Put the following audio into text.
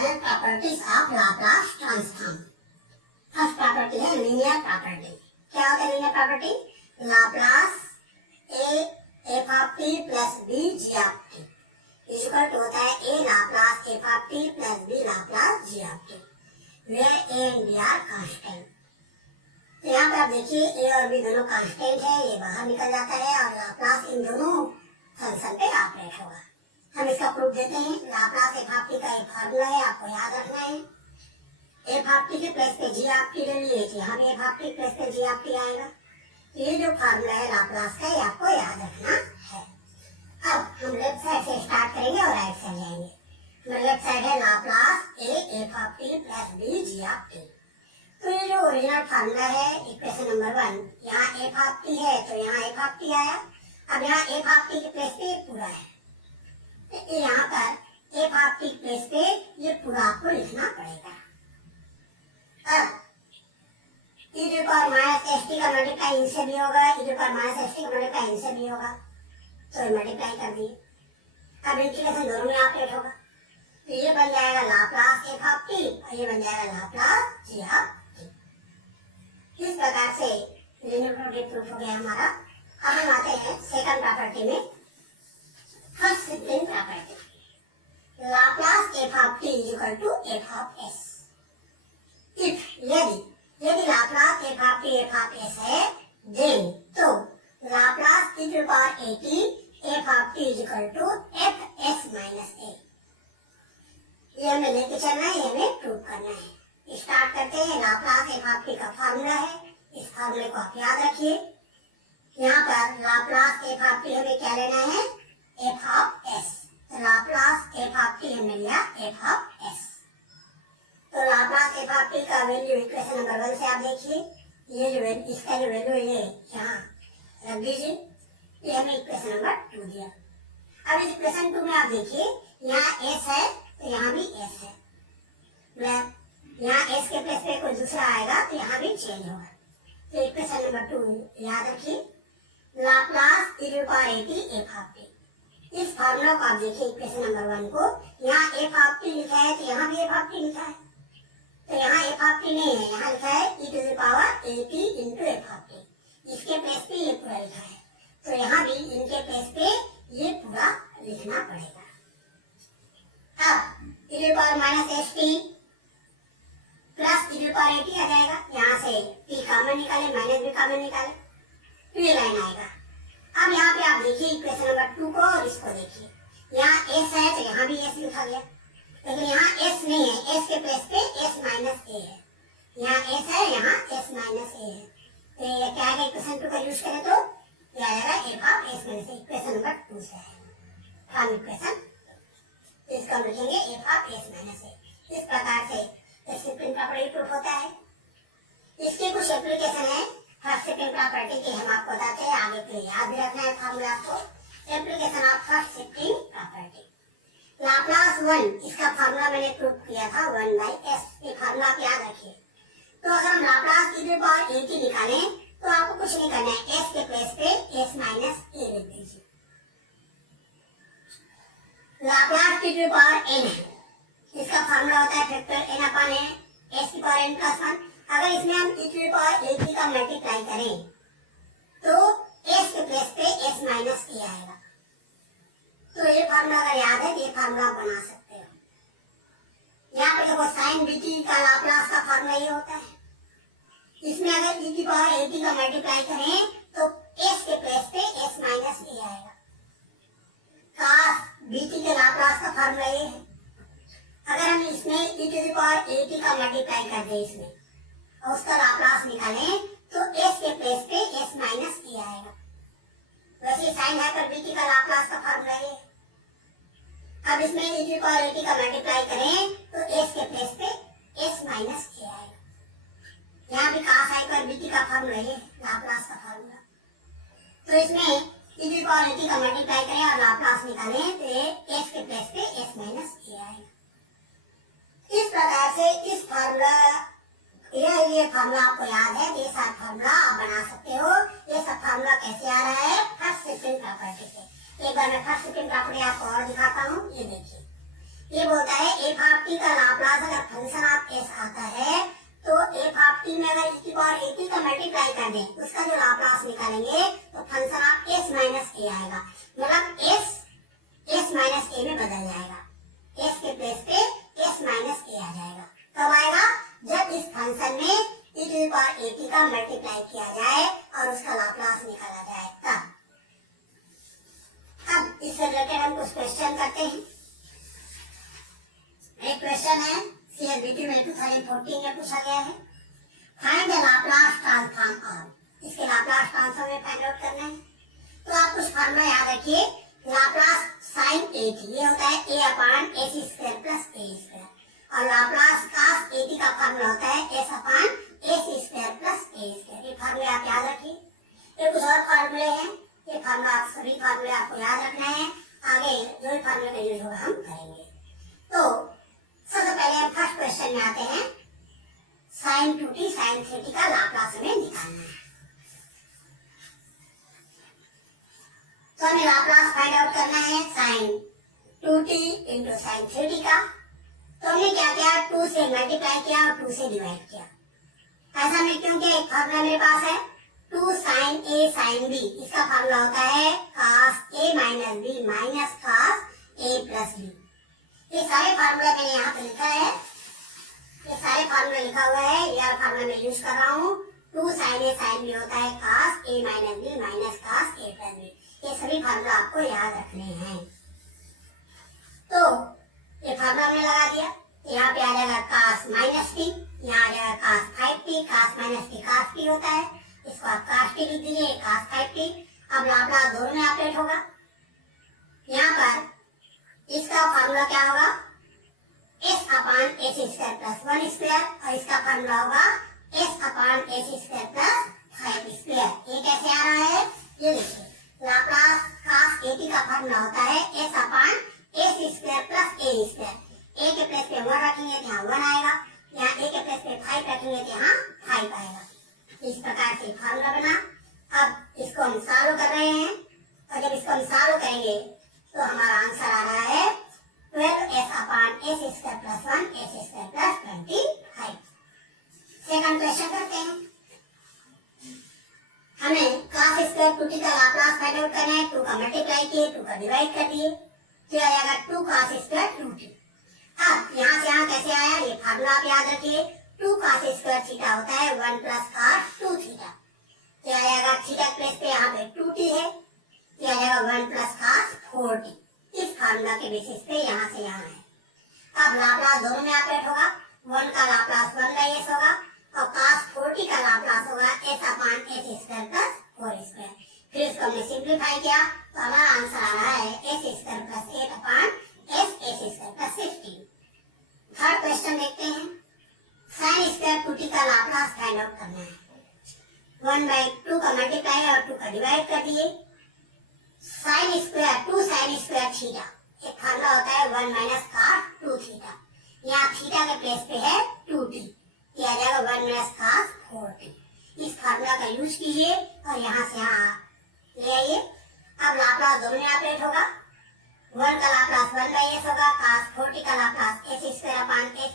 हैं properties of Laplace transform. First property है linear property. क्या होता है linear property? Laplace A F of T plus B G of T equal to होता है A Laplace F of T plus B Laplace G of T, where A and B are constant. तो यहाँ पे आप देखिए ए और B दोनों constant है, ये बाहर निकल जाता है और लाप्लास इन दोनों फंक्शन पे ऑपरेट होगा। हम इसका प्रूफ देते हैं। लाप्लास एफ ऑफ टी का एक फार्मूला है, आपको याद रखना है। एफ ऑफ टी के प्लेस पे जी ऑफ टी ले लिए, यहाँ भी एफ ऑफ टी प्लेस पे जी ऑफ टी आएगा। ये जो फार्मूला है लाप्लास का, ये आपको याद रखना है। अब हम लेफ्ट साइड से स्टार्ट करेंगे और राइट साइड जाएंगे। हमारा लेफ्ट साइड है Laplace A F of T plus B G of T. तो ये जो ओरिजिनल फार्मूला है इक्वेशन नंबर 1, यहाँ एफ ऑफ टी है तो यहाँ एफ ऑफ टी आया। अब यहाँ एफ ऑफ टी के प्लेस पे पूरा है, तो यहाँ पर एफ ऑफ टी के प्लेस पे ये पूरा आपको लिखना पड़ेगा। अब e to power minus S T का मल्टीप्लाई इनसे भी होगा, e to power minus S T का मल्टीप्लाई इनसे भी होगा, तो मल्टीप्लाई कर दिए। अब इंटीग्रेशन दोनों में ऑपरेट होगा, तो ये बन जाएगा लाप्लास एफ ऑफ टी और ये बन जाएगा लाप्लास जी ऑफ टी। इस प्रकार से लीनियर प्रॉपर्टी प्रूफ हो गया हमारा। अब हम आते हैं सेकंड प्रॉपर्टी में, first shifting property. Laplace F of T equal to F of S. If यदि Laplace F of T F of S है, देन तो Laplace e to power A T F of T equal to F S minus A. ये हमें लेके चलना है, ये हमें प्रूव करना है। स्टार्ट करते हैं। लाप्लास एफ ऑफ टी का फार्मूला है, इस फार्मूले को आप याद रखिए। यहाँ पर लाप्लास एफ ऑफ टी हमें क्या लेना है? F of S. Laplace F of T हमने लिया एफ ऑफ एस। तो लाप्लास एफ ऑफ टी का वैल्यू इक्वेशन नंबर 1 से आप देखिए, ये जो इसका जो वैल्यू है ये यहाँ रख दीजिए, ये हमें इक्वेशन नंबर 2 दिया। अब इस इक्वेशन 2 में आप देखिए यहाँ एस है तो यहाँ भी एस है, यहाँ एस के प्लेस पे कोई दूसरा आएगा तो यहाँ भी चेंज होगा। तो इक्वेशन नंबर 2 याद रखिए, Laplace e to power A T F of T. इस फार्मूला को आप देखिए इक्वेशन नंबर 1 को, यहाँ एफ ऑफ टी लिखा है तो यहाँ भी एफ ऑफ टी लिखा है, तो यहाँ एफ ऑफ टी नहीं है, यहाँ लिखा है e to the power A T into F of T. इसके प्लेस पे ये पूरा लिखा है, तो यहाँ भी इनके प्लेस पे ये पूरा लिखना पड़ेगा। अब e to the power minus S T plus e to the power A T आ जाएगा, यहाँ से t कॉमन निकाले, माइनस भी कॉमन निकाले, तो ये लाइन आएगा। अब यहाँ पे आप देखिए इक्वेशन नंबर 2 को और इसको देखिए, यहाँ s है तो यहाँ भी s लिखा गया, लेकिन यहाँ s नहीं है, s के प्लेस पे s माइनस a है। यहाँ s है, यहाँ s माइनस a है, तो ये क्या आएगा? इक्वेशन 2 का यूज करें तो ये आएगा F of S minus A. Equation number 2 से है फ्रॉम इक्वेशन, इसका हम लिखेंगे एफ ऑफ एस माइनस ए। इस प्रकार से सिबलिंग प्रॉपर्टी प्रूफ होता है। इसके कुछ एप्लीकेशन है फर्स्ट सिबलिंग प्रॉपर्टी के, हम आपको बताते हैं, आगे के लिए याद भी रखना है फार्मूला आपको। Application of first shifting property. Laplace 1, इसका फार्मूला मैंने प्रूफ किया था 1/s, ये फार्मूला आप याद रखिए। तो अगर हम Laplace e to the power A T निकालें तो आपको कुछ नहीं करना है, s के प्लेस पे s माइनस a लिख दीजिए। Laplace e to the power n है, इसका फार्मूला होता है फैक्टर n अपॉन s की पावर n प्लस 1। अगर इसमें हम e to the power a T का मल्टीप्लाई करें तो s के प्लेस पे s माइनस a आएगा। तो ये फार्मूला अगर याद है तो ये फार्मूला आप बना सकते हो। यहाँ पे देखो साइन बीटी का लाप्लास का फार्मूला ये होता है, इसमें अगर e की पावर ए टी का मल्टीप्लाई करें तो s के प्लेस पे s माइनस a आएगा। कास बीटी के लाप्लास का फार्मूला ये है, अगर हम इसमें e to the power A T का मल्टीप्लाई कर दें इसमें और उसका लाप्लास निकालें तो s के प्लेस पे s माइनस a आएगा। वैसे साइन हाइपरबोलिक का लाप्लास का फार्मूला है। अब इसमें e to the power A T का मल्टीप्लाई करें तो s के प्लेस पे s माइनस a आएगा। यहाँ भी cos हाइपरबोलिक का फार्मूला है, लाप्लास का फार्मूला। तो इसमें e to the power A T का मल्टीप्लाई करें और लाप्लास निकालें तो ये s के प्लेस पे s माइनस a आएगा। इस प्रकार से इस फार्मूला ये फार्मूला आपको याद है, ये सारा फार्मूला आप बना सकते हो। ये सब फार्मूला कैसे आ रहा है? फर्स्ट सिबलिंग प्रॉपर्टी से। एक बार मैं फर्स्ट सिबलिंग प्रॉपर्टी आपको और दिखाता हूँ, ये देखिए। ये बोलता है एफ ऑफ टी का लाप्लास अगर फंक्शन ऑफ एस आता है तो एफ ऑफ टी में अगर e की पावर एटी का मल्टीप्लाई कर दें उसका जो लाप्लास निकालेंगे तो फंक्शन ऑफ एस माइनस ए आएगा, मतलब एस माइनस ए में बदल जाएगा, एस के प्लेस पे एस माइनस ए आ जाएगा। कब आएगा? जब इस फंक्शन में e की पावर एटी का मल्टीप्लाई किया जाए और उसका लाप्लास निकाला जाए तब। अब इससे रिलेटेड हम कुछ क्वेश्चन करते हैं। एक क्वेश्चन है CSBT में 2014 में पूछा गया है, find the Laplace transform of, इसके लाप्लास ट्रांसफॉर्म में फाइंड आउट करना है। तो आप कुछ फार्मूला याद रखिए, लाप्लास साइन ए टी ये होता है a upon s square plus a square, और लाप्लास कास ए टी का फार्मूला होता है s upon s square plus a square. ये फार्मूले आप याद रखिए। ये कुछ और फार्मूले हैं, ये फार्मूला आप सभी फार्मूले आपको याद रखना है, आगे जो भी फार्मूले का यूज होगा हम करेंगे। तो सबसे पहले हम फर्स्ट क्वेश्चन में आते हैं, साइन 2t साइन 3t का लाप्लास हमें निकालना है। तो हमें लाप्लास फाइंड आउट करना है sign 2t into sine 3t का। तो हमने क्या किया, 2 से मल्टीप्लाई किया और 2 से डिवाइड किया। ऐसा में क्योंकि एक फार्मूला मेरे पास है 2 साइन a साइन b, इसका फार्मूला होता है cos a minus b minus cos a plus b। ये सारे फार्मूला मैंने यहाँ पे लिखा है, ये सारे फार्मूला लिखा हुआ है, यह फार्मूला मैं यूज कर रहा हूँ। 2 साइन a साइन b होता है cos a minus b minus cos a plus b। ये सभी फार्मूला आपको याद रखने हैं। तो ये फार्मूला हमने लगा दिया, यहाँ पे आ जाएगा cos माइनस t, यहाँ आ जाएगा cos 5t, cos minus t cos t होता है, इसको आप cos t लिख दीजिए, cos 5t। अब लाप्लास दोनों में ऑपरेट होगा। यहाँ पर इसका फार्मूला क्या होगा, s upon s square plus 1 square, और इसका फार्मूला होगा s upon s square plus 5 square. ये कैसे आ रहा है, ये देखिए, लाप्लास cos ए टी का फार्मूला होता है s upon s square plus a square. a के प्लेस पे 1 रखेंगे तो यहाँ 1 आएगा, यहाँ a के प्लेस पे 5 रखेंगे तो यहाँ 5 आएगा। इस प्रकार से फार्मूला बना। अब इसको हम सॉल्व कर रहे हैं, और जब इसको हम सॉल्व करेंगे तो हमारा आंसर आ रहा है 12s upon S square plus 1 S square plus 25। Second question करते हैं। हमें cos स्क्वायर 2t का लाप्लास फाइंड आउट करना है। 2 का मल्टीप्लाई किए, 2 का डिवाइड कर दिए, तो आ जाएगा 2 cos स्क्वायर 2t। अब यहाँ से यहाँ कैसे आया, ये फार्मूला आप याद रखिए, 2 cos स्क्वायर थीटा होता है 1 प्लस cos 2 थीटा। तो आ जाएगा थीटा प्लेस पे यहाँ पे 2t है, तो आ जाएगा 1 प्लस cos 4t। इस फार्मूला के बेसिस पे यहाँ से यहाँ है। अब लाप्लास दोनों में ऑपरेट होगा, 1 का लाप्लास 1 बाई s होगा, और cos 4t का लाप्लास होगा s अपान s स्क्वायर प्लस 4 स्क्वायर। फिर इसको हमने सिंप्लीफाई किया तो हमारा आंसर आ रहा है s स्क्वायर प्लस 8 अपान s square plus 16। Third question देखते हैं, साइन स्क्वायर 2t का लाप्लास फाइंड आउट करना है। 1/2 का मल्टीप्लाई और 2 का डिवाइड कर दिए, sine square 2 sine square theta, एक फार्मूला होता है 1 माइनस cos 2 थीटा। यहाँ थीटा के प्लेस पे है 2t, ये आ जाएगा 1 माइनस cos 4t। इस फार्मूला का यूज कीजिए और यहाँ से यहाँ ले आइए। अब लाप्लास दोनों में ऑपरेट होगा, 1 का लाप्लास 1 बाई s होगा, cos 4t का Laplace s square upon s